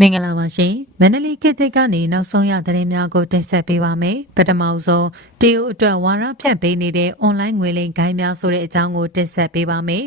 မင်္ဂလာပါရှင်မန္တလေးခေတ်သစ်ကနေနောက်ဆုံးရသတင်းများကိုတင်ဆက်ပေးပါမယ်ပထမဆုံးတရုတ်အတွက်ဝါရဖြန့်ပေးနေတဲ့အွန်လိုင်းငွေလိမ်ဂိုင်းများဆိုတဲ့အကြောင်းကိုတင်ဆက်ပေးပါမယ်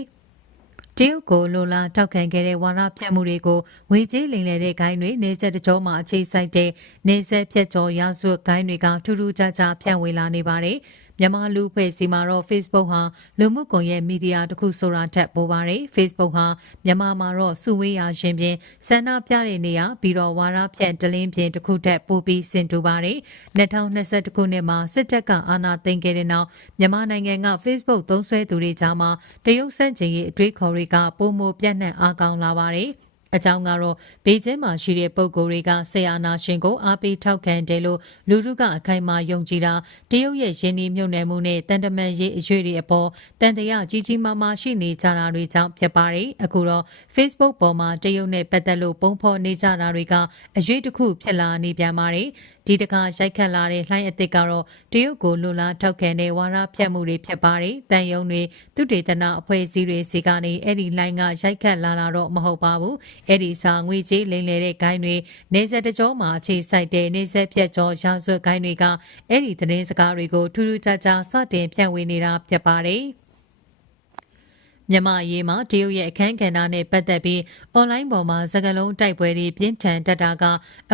တရုတ်ကိုလိုလားထောက်ခံခဲ့တဲ့ဝါရဖြန့်မှုတွေကိုငွေကြေးလိမ်လည်တဲ့ဂိုင်းတွေနေဆက်တကြောမှာအခြေစိုက်တဲ့နေဆက်ဖြတ်ကျော်ရာဇဝတ်ဂိုင်းတွေကထူးထူးခြားခြားဖြန့်ဝေလာနေပါတယ် မြန်မာလူဖွဲ့စီမှာတော့ Facebook ဟာလူမှုကွန်ရက်မီဒီယာတစ်ခုဆိုတာထက်ပိုပါတယ် Facebook ဟာမြန်မာမှာတော့စုဝေးရာရှင်ပြင်ဆန္ဒပြတဲ့နေရာပြီးတော့ဝါရဖြန့်တလင်းပြင်တစ်ခုထက်ပိုပြီးစင်တူပါတယ်2021ခုနှစ်မှာစစ်တပ်ကအာဏာသိမ်းခဲ့တဲ့နောက်မြန်မာနိုင်ငံက Facebook သုံးစွဲသူတွေကြားမှာတရုတ်စန့်ကျင်ရေးအတွေ့အခေါ်တွေကပုံမပြန့်နှံ့အားကောင်းလာပါတယ် အကြောင်းကတော့ဘေကျင်းမှာရှိတဲ့ပုံကိုယ်တွေကဆရာနာရှင်ကိုအားပေးထောက်ခံတယ်လို့လူထုကအခိုင်အမာယုံကြည်တာတရုတ်ရဲ့ရင်းနှီးမြှုပ်နှံမှုနဲ့တန်တမန်ရေးအရွေတွေအပေါ်တန်တရားကြီးကြီးမားမားရှိနေကြတာတွေကြောင့်ဖြစ်ပါတယ်အခုတော့ Facebook ပေါ်မှာတရုတ်နဲ့ပတ်သက်လို့ပုံဖော်နေကြတာတွေကအရွေတစ်ခုဖြစ်လာနေပြန်ပါတယ် ဒီတခါရိုက်ခတ်လာတဲ့လှိုင်းအသစ်ကတော့တရုတ်ကိုလူလားထောက်ခံတဲ့ဝါရဖြတ်မှုတွေဖြစ်ပါတယ်။တန်ယုံတွေသူတေသနာအဖွဲ့အစည်းတွေစီကနေအဲ့ဒီလှိုင်းကရိုက်ခတ်လာတာတော့မဟုတ်ပါဘူး။အဲ့ဒီစာငွေကြေးလိမ်လည်တဲ့ဂိုင်းတွေနေဆက်တကြောမှာအခြေစိုက်တဲ့နေဆက်ပြက်ကြောရာဇဝတ်ဂိုင်းတွေကအဲ့ဒီသတင်းစကားတွေကိုထူးထူးခြားခြားစတင်ဖြန့်ဝေနေတာဖြစ်ပါတယ်။ မြန်မာရေးမှာတရုတ်ရဲ့အခမ်းကဏ္ဍနဲ့ပတ်သက်ပြီးအွန်လိုင်းပေါ်မှာစကားလုံးတိုက်ပွဲတွေပြင်းထန်တက်တာက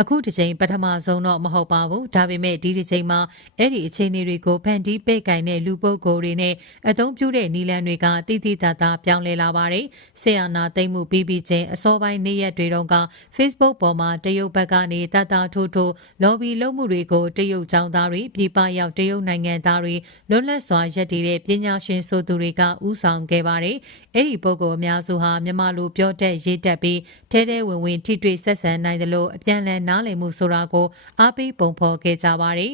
အခုတစ်ချိန်ပထမဆုံးတော့မဟုတ်ပါဘူးဒါပေမဲ့ဒီတစ်ချိန်မှာအဲ့ဒီအခြေအနေတွေကိုဖန်တီးပိတ်ကင်တဲ့လူပုဂ္ဂိုလ်တွေနဲ့အသုံးပြုတဲ့နီလန်တွေကတိတိတတ်တာပြောင်းလဲလာပါတယ်ဆီယနာသိမ့်မှုပြီးပြီးချင်းအစောပိုင်းနေ့ရက်တွေတုန်းက Facebook ပေါ်မှာတရုတ်ဘက်ကနေတတ်တာထိုးထိုး lobby လုပ်မှုတွေကိုတရုတ်ចောင်းသားတွေပြည်ပရောက်တရုတ်နိုင်ငံသားတွေလွတ်လပ်စွာရက်တည်တဲ့ပညာရှင်ဆိုသူတွေကဥဆောင်ခဲ့ပါတယ်အဲ့ဒီပုဂ္ဂိုလ်အများစုဟာမြန်မာလူပြောတတ်ရေးတတ်ပြီးထဲထဲဝင်ဝင်ထိတွေ့ဆက်ဆံနိုင်တယ်လို့အပြန်လည်နားလည်မှုဆိုတာကိုအားပေးပုံဖော်ခဲ့ကြပါတယ်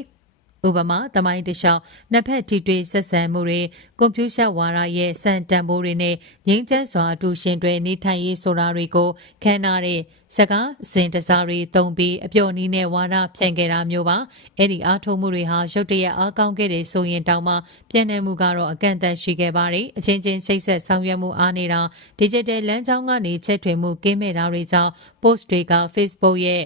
ဥပမာတမိုင်းတလျှောက်နှစ်ဖက်ထိတွေ့ဆက်ဆံမှုတွေကွန်ပျူတာဝါဒရဲ့စံတန်ဖိုးတွေနဲ့ငြိမ်းချမ်းစွာအတူရှင်တွဲနေထိုင်ရေးဆိုတာတွေကိုခန်းနာတဲ့စကားစဉ်တစားတွေတုံးပြီးအပျော်နီးနဲ့ဝါဒဖြန့်ခဲ့တာမျိုးပါအဲ့ဒီအားထုတ်မှုတွေဟာရုတ်တရက်အားကောင်းခဲ့တဲ့ဆိုရင်တောင်မှပြန်နေမှုကတော့အကန့်အသတ်ရှိခဲ့ပါတယ်အချင်းချင်းစိတ်ဆက်ဆောင်ရွက်မှုအားနေတာ digital လမ်းကြောင်းကနေချက်ထွင်မှုကင်းမဲ့တာတွေကြောင့် post တွေက Facebook ရဲ့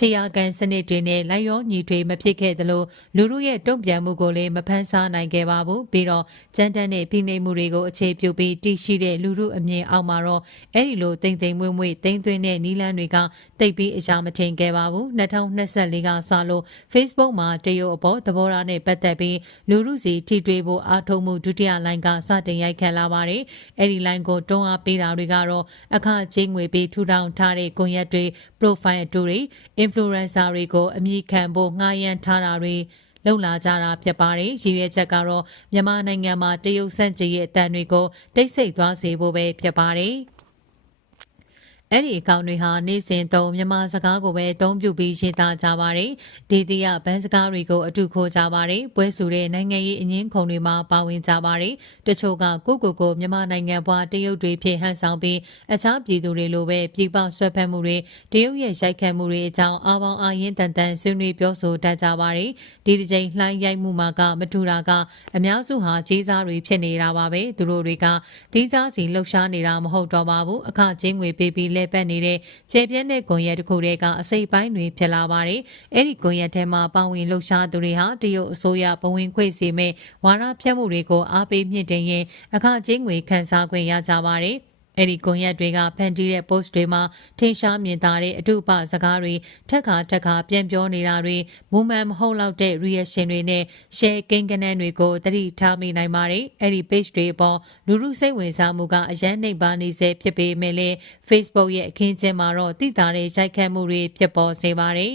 ခြေရာကန်စနစ်တွေနဲ့လိုက်ရောညီထွေမဖြစ်ခဲ့သလိုလူတို့ရဲ့တုံ့ပြန်မှုကိုလည်းမဖန်ဆားနိုင်ခဲ့ပါဘူးပြီးတော့ကြမ်းတမ်းတဲ့ဖိနှိပ်မှုတွေကိုအခြေပြုပြီးတည်ရှိတဲ့လူတို့အမြင်အောက်မှာတော့အဲ့ဒီလိုတိမ်တိမ်မွေ့မွေ့တိမ်သွင်းတဲ့နီလန်းတွေကတိတ်ပြီးအရာမထင်ခဲ့ပါဘူး2024ကစလို့ Facebook မှာတရုတ်အပေါ်သဘောထားနဲ့ပတ်သက်ပြီးလူလူစီထိတွေ့ဖို့အားထုတ်မှုဒုတိယလိုင်းကစတင်ရိုက်ခတ်လာပါတယ်အဲ့ဒီလိုင်းကိုတွန်းအားပေးတာတွေကတော့အခချင်းငွေပြီးထူထောင်ထားတဲ့ကွန်ရက်တွေ profile အတူတွေ influencer တွေကိုအမိခံဖို့ငှားရမ်းထားတာတွေလုံလာကြတာဖြစ်ပါတယ်ရည်ရွယ်ချက်ကတော့မြန်မာနိုင်ငံမှာတရုတ်ဆန့်ကျင်ရေးအတန်တွေကိုတိတ်ဆိတ်သွားစေဖို့ပဲဖြစ်ပါတယ် အဲ့ဒီအကောင့်တွေဟာနေ့စဉ်သုံးမြန်မာစကားကိုပဲအသုံးပြုပြီးရေးသားကြပါတယ်။ဒီတီရဘန်းစကားတွေကိုအတူခိုးကြပါတယ်။ပွဲစုတဲ့နိုင်ငံရေးအငင်းခုံတွေမှာပါဝင်ကြပါတယ်။တချို့ကကိုကိုကိုမြန်မာနိုင်ငံဘွားတရုတ်တွေဖြစ်ဟန်ဆောင်ပြီးအခြားပြည်သူတွေလိုပဲပြည်ပဆွဲဖက်မှုတွေတရုတ်ရဲ့ရိုက်ခတ်မှုတွေအကြောင်းအာပေါင်းအာရင်တန်တန်ဆွေးနွေးပြောဆိုတတ်ကြပါတယ်။ဒီတစ်ချိန်လှိုင်းရိုက်မှုမှာကမထူတာကအများစုဟာကြီးစားတွေဖြစ်နေတာပါပဲ။သူတို့တွေကဒီကြားစီလှုပ်ရှားနေတာမဟုတ်တော့ပါဘူး။အခချင်းငွေပေးပြီးလဲပတ်နေတဲ့ခြေပြက်တဲ့ကွန်ရက်တစ်ခုတည်းကအစိပ်ပိုင်းတွေဖြစ်လာပါတယ်။အဲ့ဒီကွန်ရက်ထဲမှာပါဝင်လှုပ်ရှားသူတွေဟာတရုတ်အစိုးရဘဝင်ခွေစေမဲ့ဝါရဖြတ်မှုတွေကိုအားပေးမြင့်တင်ရင်အခချင်းငွေခန်းစားခွင့်ရကြပါတယ်။ အဲ့ဒီကွန်ရက်တွေကဖန်တီးတဲ့ post တွေမှာထင်ရှားမြင်သာတဲ့အထုပစကားတွေထက်ခါထက်ခါပြန်ပြောနေတာတွေမူမှန်မဟုတ်လောက်တဲ့ reaction တွေနဲ့ share ကိန်းကနန်းတွေကိုသတိထားမိနိုင်ပါတယ်အဲ့ဒီ page တွေပေါ်လူလူစိတ်ဝင်စားမှုကအရန်နှိပ်ပါနေစေဖြစ်ပေမဲ့လည်း Facebook ရဲ့အခင်းကျင်းမှာတော့တည်တာတဲ့ရိုက်ခတ်မှုတွေဖြစ်ပေါ်စေပါတယ်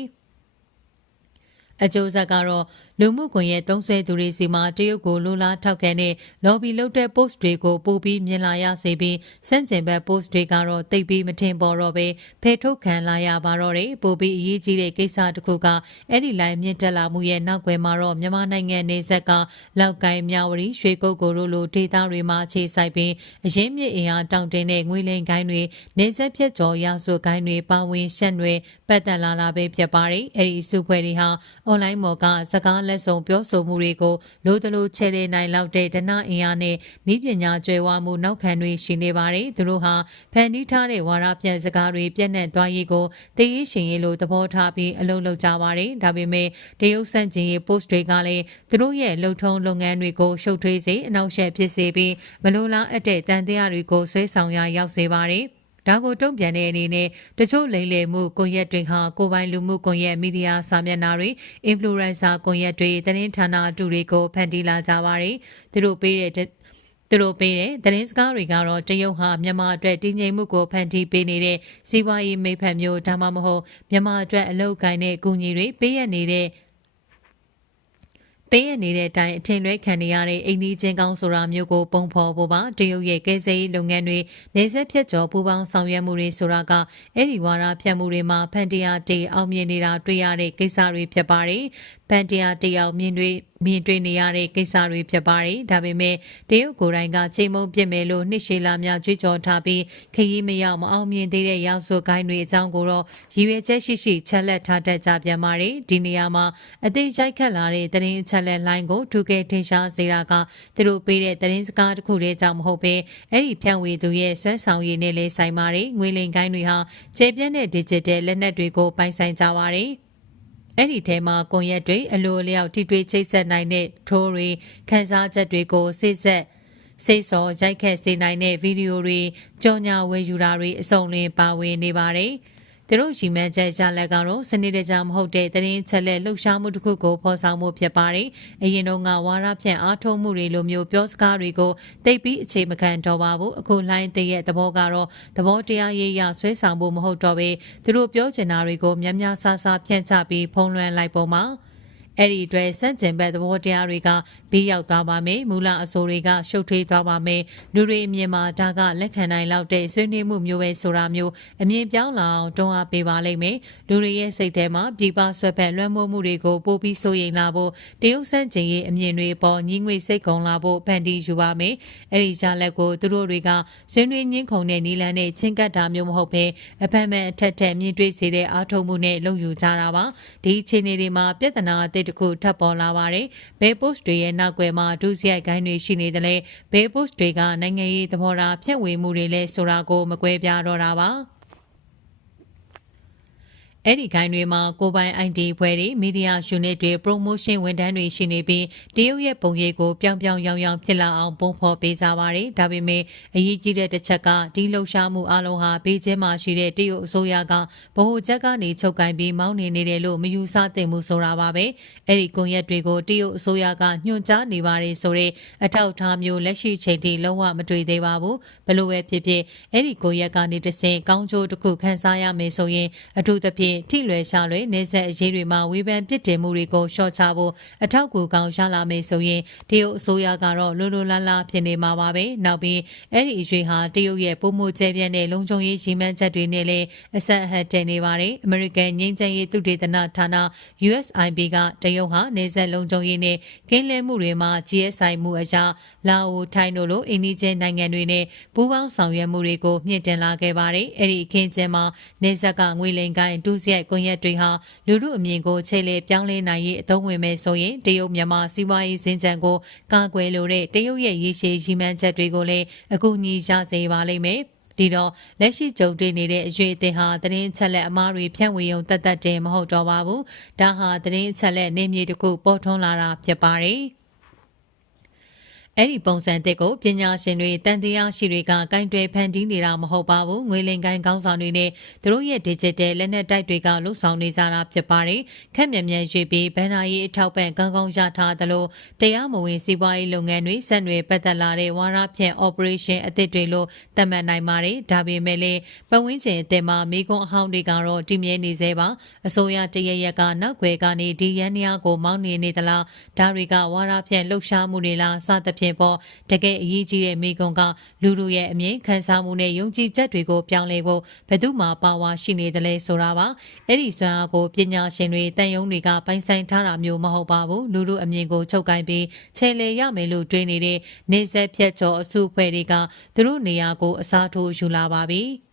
အကျိုးဆက်ကတော့ လူမှုကွန်ရက်သုံးစွဲသူတွေစီမှာတရုတ်ကိုလိုလားထောက်ခံတဲ့ lobby လုပ်တဲ့ post တွေကိုပို့ပြီးမြင်လာရစေပြီးစန့်ကျင်ဘက် post တွေကတော့တိတ်ပြီးမထင်ပေါ်တော့ပဲဖယ်ထုတ်ခံလာရပါတော့တယ်ပို့ပြီးအရေးကြီးတဲ့ကိစ္စတစ်ခုကအဲ့ဒီ line မြင့်တက်လာမှုရဲ့နောက်ွယ်မှာတော့မြန်မာနိုင်ငံနေဆက်ကလောက်ကိုင်းမြဝတီရွှေကုတ်ကိုတို့လိုဒေသတွေမှာအခြေစိုက်ပြီးအရင်းမြစ်အင်အားတောင့်တင်းတဲ့ငွေလိမ်ကိုင်းတွေနေဆက်ဖြတ်ကျော်ရဆိုကိုင်းတွေပါဝင်ရှက်တွေပတ်သက်လာတာပဲဖြစ်ပါတယ်အဲ့ဒီစုဖွဲ့တွေဟာ online မော်ကစကားလက်ဆောင်ပြောဆိုမှုတွေကိုလိုသလိုချဲ့တဲ့နိုင်လောက်တဲ့ဒနအင်အားနဲ့ဤပညာကျွဲဝမှုနောက်ခံတွေရှိနေပါတယ်သူတို့ဟာဖန်တီးထားတဲ့ဝါရပြန့်စကားတွေပြည့်နှက်သွားရေးကိုတည်ရရှင်ရေးလို့သဘောထားပြီးအလုပ်လုပ်ကြပါတယ်ဒါပေမဲ့တရုတ်ဆန့်ကျင်ရေး post တွေကလည်းသူတို့ရဲ့လှုပ်ထုံးလုပ်ငန်းတွေကိုရှုပ်ထွေးစေအနောက်ရှက်ဖြစ်စေပြီးမလိုလားအပ်တဲ့တန်တရားတွေကိုဆွဲဆောင်ရရောက်စေပါတယ် ဒါကိုတုံ့ပြန်တဲ့အနေနဲ့တချို့လိမ်လည်မှုကွန်ရက်တွေဟာကိုပိုင်လူမှုကွန်ရက်မီဒီယာစာမျက်နှာတွေ influencer ကွန်ရက်တွေသတင်းဌာနအတူတွေကိုဖန်တီးလာကြပါတယ်။သူတို့ပေးတဲ့သူတို့ပေးတဲ့သတင်းစကားတွေကတော့တရုတ်ဟာမြန်မာအတွက်တည်ငြိမ်မှုကိုဖန်တီးပေးနေတဲ့စီးပွားရေးမိဖက်မျိုးဒါမှမဟုတ်မြန်မာအတွက်အလုပ်ကိုင်းတဲ့အကူအညီတွေပေးရနေတဲ့ ပေးရနေတဲ့အတိုင်းအထင်လွဲခံနေရတဲ့အိန္ဒိချင်းကောင်းဆိုတာမျိုးကိုပုံဖော်ဖို့ပါတရုတ်ရဲ့ကဲဆယ်ရေးလုပ်ငန်းတွေနေဆက်ဖြတ်ကျော်ပူပေါင်းဆောင်ရွက်မှုတွေဆိုတာကအဲ့ဒီဝါဒဖြတ်မှုတွေမှာဖန်တရားတေအောင်မြင်နေတာတွေ့ရတဲ့ကိစ္စတွေဖြစ်ပါတယ်ဖန်တရားတေအောင်မြင်တွေမြင်တွေ့နေရတဲ့ကိစ္စတွေဖြစ်ပါတယ်ဒါပေမဲ့တရုတ်ကိုယ်တိုင်ကချိန်မုံပြစ်မယ်လို့နှစ်ရှည်လာများကြွေးကြော်ထားပြီးခရီးမရောက်မအောင်မြင်သေးတဲ့ရောက်စုကိုင်းတွေအကြောင်းကိုတော့ရည်ရွယ်ချက်ရှိရှိချက်လက်ထားတတ်ကြပြန်ပါတယ်ဒီနေရာမှာအသေးရိုက်ခတ်လာတဲ့တရင်ချက်လက်လိုင်းကိုထူကဲထင်ရှားစေတာကသူတို့ပေးတဲ့တရင်စကားတစ်ခုတည်းကြောင့်မဟုတ်ပဲအဲ့ဒီဖြန့်ဝေသူရဲ့ဆွဲဆောင်ရည်နဲ့လဲဆိုင်ပါတယ်ငွေလိမ်ကိုင်းတွေဟာခြေပြက်တဲ့ digital လက်နက်တွေကိုပိုင်ဆိုင်ကြပါတယ် အဲ့ဒီထဲမှာကွန်ရက်တွေအလိုအလျောက်ထိတွေ့ချိတ်ဆက်နိုင်တဲ့ထိုးတွေခန်းစားချက်တွေကိုစိတ်ဆက်စိတ်စောရိုက်ခက်စေနိုင်တဲ့ဗီဒီယိုတွေကြော်ညာဝေယူတာတွေအစုံလင်ပါဝင်နေပါတယ်။ သူတို့ရှိမှန်းချက်ကြလက်ကတော့စနစ်တကျမဟုတ်တဲ့တရင်ချက်လက်လှုပ်ရှားမှုတစ်ခုကိုဖော်ဆောင်မှုဖြစ်ပါတယ်။အရင်တော့ကဝါရဖြန့်အားထုတ်မှုတွေလိုမျိုးပြောစကားတွေကိုတိတ်ပြီးအခြေမခံတော့ပါဘူး။အခုလိုင်းတဲ့ရဲ့သဘောကတော့သဘောတရားရေးရဆွဲဆောင်ဖို့မဟုတ်တော့ပဲသူတို့ပြောချင်တာတွေကိုများများဆဆဖြန့်ချပြီးဖုံးလွှမ်းလိုက်ပုံမှာ။အဲ့ဒီအတွက်စန့်ကျင်ဘက်သဘောတရားတွေက ဘေးရောက်သွားပါမယ်မူလအဆိုတွေကရှုပ်ထွေးသွားပါမယ်လူတွေအမြင်မှာဒါကလက်ခံနိုင်လောက်တဲ့ဆွေးနွေးမှုမျိုးပဲဆိုတာမျိုးအမြင်ပြောင်းလာအောင်တွန်းအားပေးပါလိမ့်မယ်လူတွေရဲ့စိတ်ထဲမှာပြည်ပဆွဲဖက်လွှမ်းမိုးမှုတွေကိုပိုပြီးစိုးရိမ်လာဖို့တရုတ်စန့်ကျင်ရေးအမြင်တွေပေါ်ညီးငွေစိတ်ကုံလာဖို့ဖန်တီးယူပါမယ်အဲ့ဒီကြားလက်ကိုသူတို့တွေကဆွေးနွေးညှင်းခုန်တဲ့နီလန်နဲ့ချင်းကပ်တာမျိုးမဟုတ်ဘဲအဖက်မဲ့အထက်ထက်မြင်တွေ့စေတဲ့အားထုတ်မှုနဲ့လုပ်ယူကြတာပါဒီအခြေအနေတွေမှာပြဿနာအသစ်တစ်ခုထပ်ပေါ်လာပါတယ်။ဘဲ post တွေရဲ့နောက်ွယ်မှာဒုစရိုက်ကိုင်းတွေရှိနေတယ်လေဘဲ post တွေကနိုင်ငံရေးသဘောထားဖြန့်ဝေမှုတွေလဲဆိုတာကိုမကွဲပြားတော့တာပါ။ အဲ့ဒီခိုင်းတွေမှာကိုပိုင် ID ဖွဲ့တွေမီဒီယာယူနစ်တွေ promotion ဝန်ထမ်းတွေရှိနေပြီးတရုတ်ရဲ့ပုံရိပ်ကိုပြောင်းပြောင်းရောင်ရောင်ဖြစ်လာအောင်ပုံဖော်ပေးကြပါတယ်။ဒါပေမဲ့အရေးကြီးတဲ့တစ်ချက်ကဒီလှုပ်ရှားမှုအလုံးဟာဘေးကျဲမှာရှိတဲ့တရုတ်အစိုးရကဗဟိုချက်ကနေချုပ်ကင်ပြီးမောင်းနေနေတယ်လို့မယူဆသင့်ဘူးဆိုတာပါပဲ။အဲ့ဒီကွန်ရက်တွေကိုတရုတ်အစိုးရကညွှန်ကြားနေပါတယ်ဆိုတဲ့အထောက်အထားမျိုးလက်ရှိချိန်ထိလုံးဝမတွေ့သေးပါဘူး။ဘလို့ပဲဖြစ်ဖြစ်အဲ့ဒီကွန်ရက်ကနေတဆင့်ကောင်းကျိုးတစ်ခုခန်းစားရမယ်ဆိုရင်အထူးသဖြင့်ထိလွယ်ရှာလွယ်နေဆက်အရေးတွေမှာဝေဖန်ပစ်တင်မှုတွေကိုရှော့ချဖို့အထောက်အကူကောင်းရလာမယ်ဆိုရင်တရုတ်အစိုးရကတော့လိုလိုလားလားဖြစ်နေမှာပါပဲနောက်ပြီးအဲ့ဒီအရေးဟာတရုတ်ရဲ့ပုံမှုကျဲပြန့်တဲ့လုံခြုံရေးရည်မှန်းချက်တွေနဲ့လည်းအဆက်အဟပ်တင်နေပါတယ်အမေရိကန်ငြိမ်းချမ်းရေးသုတေသနဌာန USIP ကတရုတ်ဟာနေဆက်လုံခြုံရေးနဲ့ကင်းလဲမှုတွေမှာ GSI မှုအရာလာအိုထိုင်းတို့လိုအိန္ဒိချင်းနိုင်ငံတွေနဲ့ပူးပေါင်းဆောင်ရွက်မှုတွေကိုမြင့်တင်လာခဲ့ပါတယ်အဲ့ဒီအခင်းကျင်းမှာနေဆက်ကငွေလိန်ကိုင်းဒုစရိုက်ကွန်ရက်တွေဟာလူမှုအမြင်ကိုခြေလေပြောင်းလဲနိုင်ရေးအသုံးဝင်မယ်ဆိုရင်တရုတ်မြန်မာစီးပွားရေးစင်ကြံကိုကာကွယ်လိုတဲ့တရုတ်ရဲ့ရည်ရှည်ရည်မှန်းချက်တွေကိုလည်းအကူအညီရစေပါလိမ့်မယ်ဒီတော့လက်ရှိကြုံတွေ့နေတဲ့အရွေအသင်ဟာသတင်းချက်လက်အမားတွေဖြန့်ဝေရုံတတ်တတ်တယ်မဟုတ်တော့ပါဘူး။ဒါဟာသတင်းချက်လက်နေမြေတစ်ခုပေါ်ထွန်းလာတာဖြစ်ပါတယ်။ အဲ့ဒီပုံစံတစ်ကိုပညာရှင်တွေတန်တရားရှိတွေကကင်တွယ်ဖန်တီးနေတာမဟုတ်ပါဘူးငွေလင်ကိုင်းကောင်းဆောင်တွေနဲ့သူတို့ရဲ့ digital လက်နက်တိုက်တွေကလှုပ်ဆောင်နေကြတာဖြစ်ပါတယ်ခက်မြန်မြန်ရွေပြီးဘန်နာရေးအထောက်ပံ့ကောင်းကောင်းရထားသလိုတရားမဝင်စီးပွားရေးလုပ်ငန်းတွေဆက်နွယ်ပတ်သက်လာတဲ့ဝါရဖြန့် operation အသစ်တွေလို့သတ်မှတ်နိုင်ပါတယ်ဒါပေမဲ့လည်းပတ်ဝန်းကျင်အသစ်မှာမိကွန်းအဟောင်းတွေကတော့တည်မြဲနေသေးပါအစိုးရတရရက်ကနောက်ွယ်ကနေဒီရန်နီယာကိုမောင်းနေနေသလားဒါတွေကဝါရဖြန့်လှုပ်ရှားမှုတွေလားစသဖြင့်ဖြင့်ပေါ်တကယ်အရေးကြီးတဲ့မိကွန်ကလူလူရဲ့အမြင်ခံစားမှုနဲ့ယုံကြည်ချက်တွေကိုပြောင်းလဲဖို့ဘယ်သူမှပါဝါရှိနေတယ်လဲဆိုတာပါအဲ့ဒီစွမ်းအားကိုပညာရှင်တွေတန်ယုံတွေကပိုင်ဆိုင်ထားတာမျိုးမဟုတ်ပါဘူးလူလူအမြင်ကိုချုပ်ကိုင်းပြီးခြေလေရမယ်လို့တွေးနေတဲ့နေဆက်ဖြတ်ကျော်အစုဖွဲ့တွေကသူတို့နေရာကိုအစားထိုးယူလာပါပြီ။